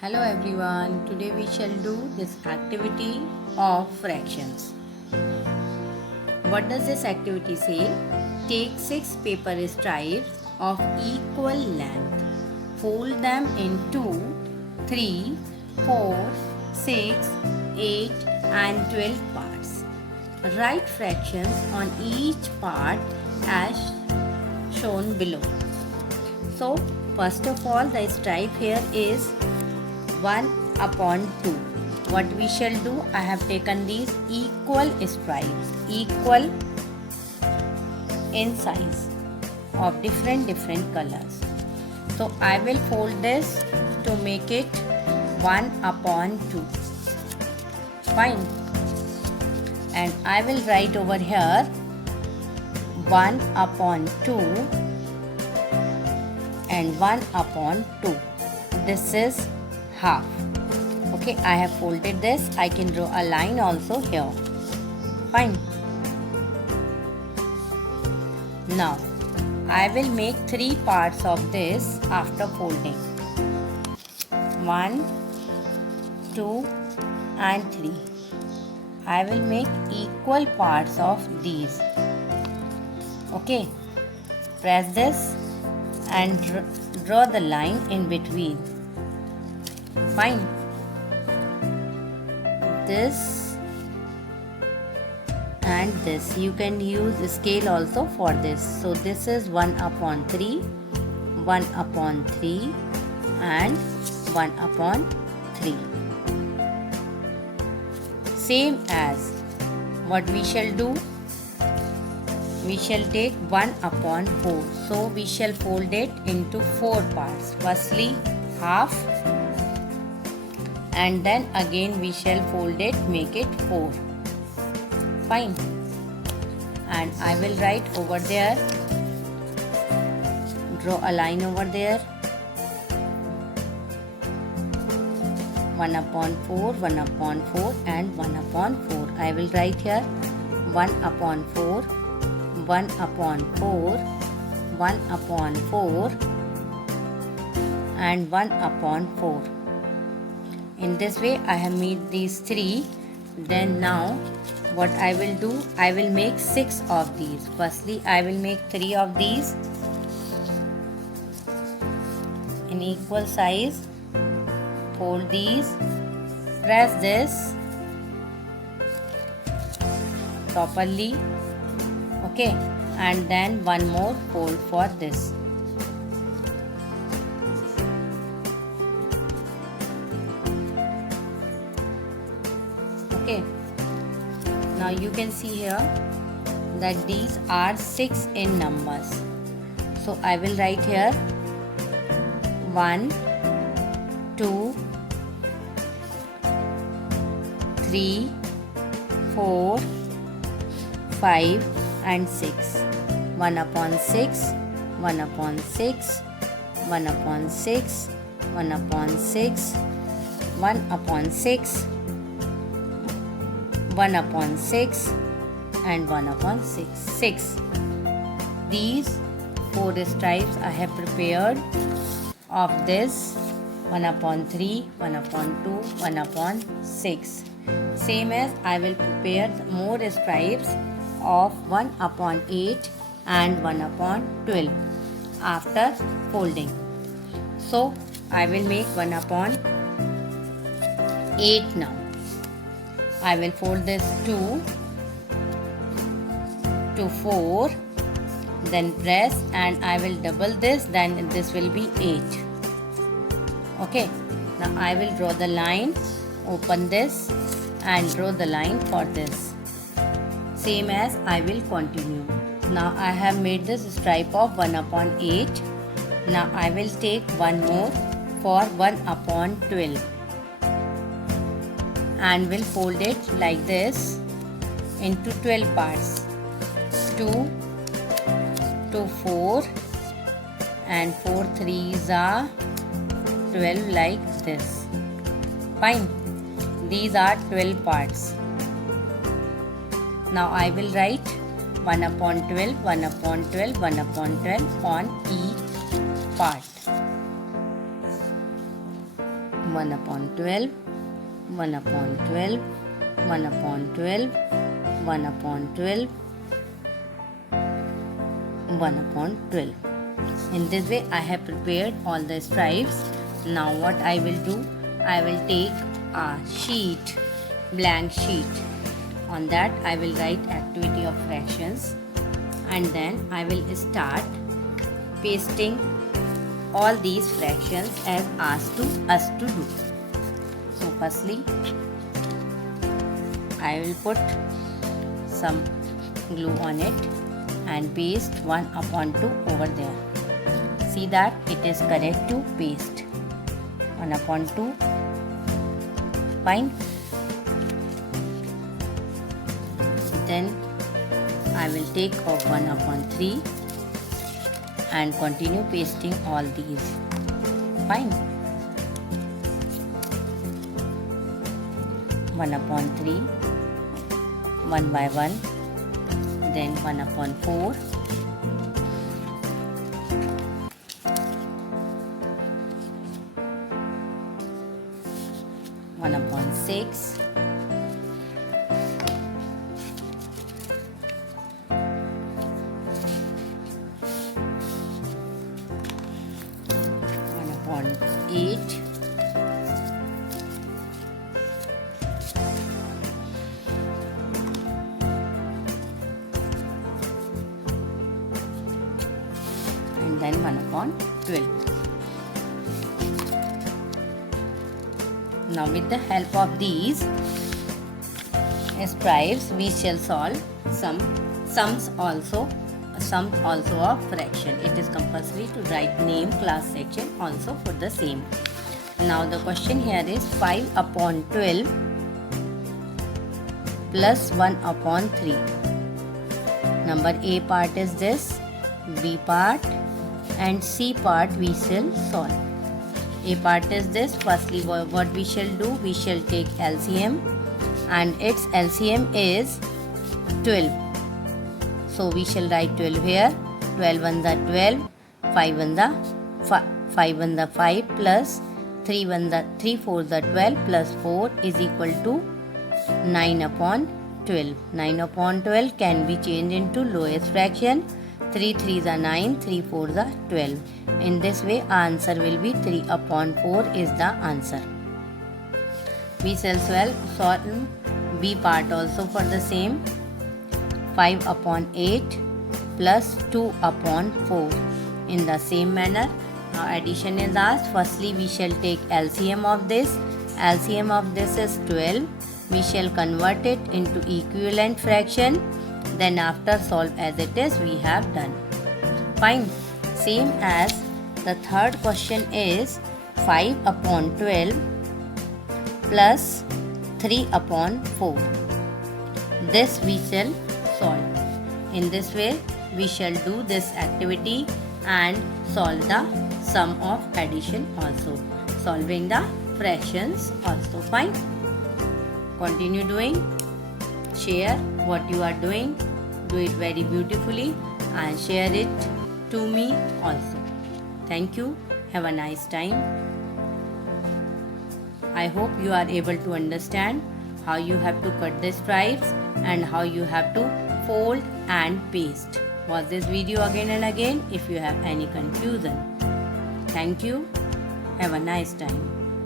Hello everyone, today we shall do this activity of fractions. What does this activity say? Take 6 paper stripes of equal length. Fold them into 3, 4, 6, 8 and 12 parts. Write fractions on each part as shown below. So first of all, the stripe here is 1 upon 2. What we shall do, I have taken these equal stripes, equal in size of different colors. So I will fold this to make it 1 upon 2. Fine. And I will write over here 1 upon 2 and 1 upon 2. This is half. Okay, I have folded this. I can draw a line also here. Fine. Now I will make 3 parts of this after folding. 1, 2 and 3. I will make equal parts of these. Okay, press this and draw the line in between. Fine. This and this. You can use scale also for this. So this is 1 upon 3, 1 upon 3 and 1 upon 3. Same as what we shall do. We shall take 1 upon 4. So we shall fold it into 4 parts. Firstly, half. And then again we shall fold it, make it 4. Fine. And I will write over there, draw a line over there, 1 upon 4, 1 upon 4 and 1 upon 4. I will write here 1 upon 4, 1 upon 4, 1 upon 4 and 1 upon 4. In this way I have made these 3. Then now what I will do, I will make 6 of these. Firstly I will make 3 of these in equal size. Fold these, press this properly. Okay, and then one more fold for this. Okay, now you can see here that these are 6 in numbers. So I will write here 1, 2, 3, 4, 5 and 6. 1 upon 6, 1 upon 6, 1 upon 6, 1 upon 6, 1 upon 6, 1 upon 6 and 1 upon 6. 6. These 4 stripes I have prepared of this 1 upon 3, 1 upon 2, 1 upon 6. Same as I will prepare more stripes of 1 upon 8 and 1 upon 12 after folding. So I will make 1 upon 8 now. I will fold this 2 to 4, then press and I will double this, then this will be 8. Okay, now I will draw the line, open this and draw the line for this. Same as I will continue. Now I have made this stripe of 1 upon 8. Now I will take one more for 1 upon 12 and will fold it like this into 12 parts. 2 to 4 and 4 3s are 12 like this. Fine. These are 12 parts. Now I will write 1 upon 12, 1 upon 12, 1 upon 12 on each part. 1 upon 12, 1 upon 12, 1 upon 12, 1 upon 12, 1 upon 12. In this way I have prepared all the stripes. Now what I will do, I will take a sheet, blank sheet. On that I will write activity of fractions, and then I will start pasting all these fractions as asked to us to do. So firstly I will put some glue on it and paste 1 upon 2 over there. See that it is correct to paste 1 upon 2. Fine. Then I will take off 1 upon 3 and continue pasting all these. Fine. 1 upon 3, 1 by 1, then 1 upon 4, 1 upon 6, 1 upon 8, 1 upon 12. Now with the help of these stripes we shall solve some sums also of fraction. It is compulsory to write name, class, section also for the same. Now the question here is 5 upon 12 plus 1 upon 3. Number A part is this, B part and C part we shall solve. A part is this. Firstly what we shall do, we shall take LCM and its LCM is 12. So we shall write 12 here. 12 1 the 12, 5 1 the 5 plus 3 4 the 12 plus 4 is equal to 9 upon 12. 9 upon 12 can be changed into lowest fraction. 3 3 the 9, 3 4 the 12. In this way answer will be 3 upon 4 is the answer. We shall solve B part also for the same. 5 upon 8 plus 2 upon 4. In the same manner, now addition is asked. Firstly we shall take LCM of this. LCM of this is 12. We shall convert it into equivalent fraction. Then after solve as it is we have done. Fine. Same as the third question is 5 upon 12 plus 3 upon 4. This we shall solve. In this way we shall do this activity and solve the sum of addition also. Solving the fractions also. Fine. Continue doing. Share what you are doing. Do it very beautifully and share it to me also. Thank you. Have a nice time. I hope you are able to understand how you have to cut the stripes and how you have to fold and paste. Watch this video again and again if you have any confusion. Thank you. Have a nice time.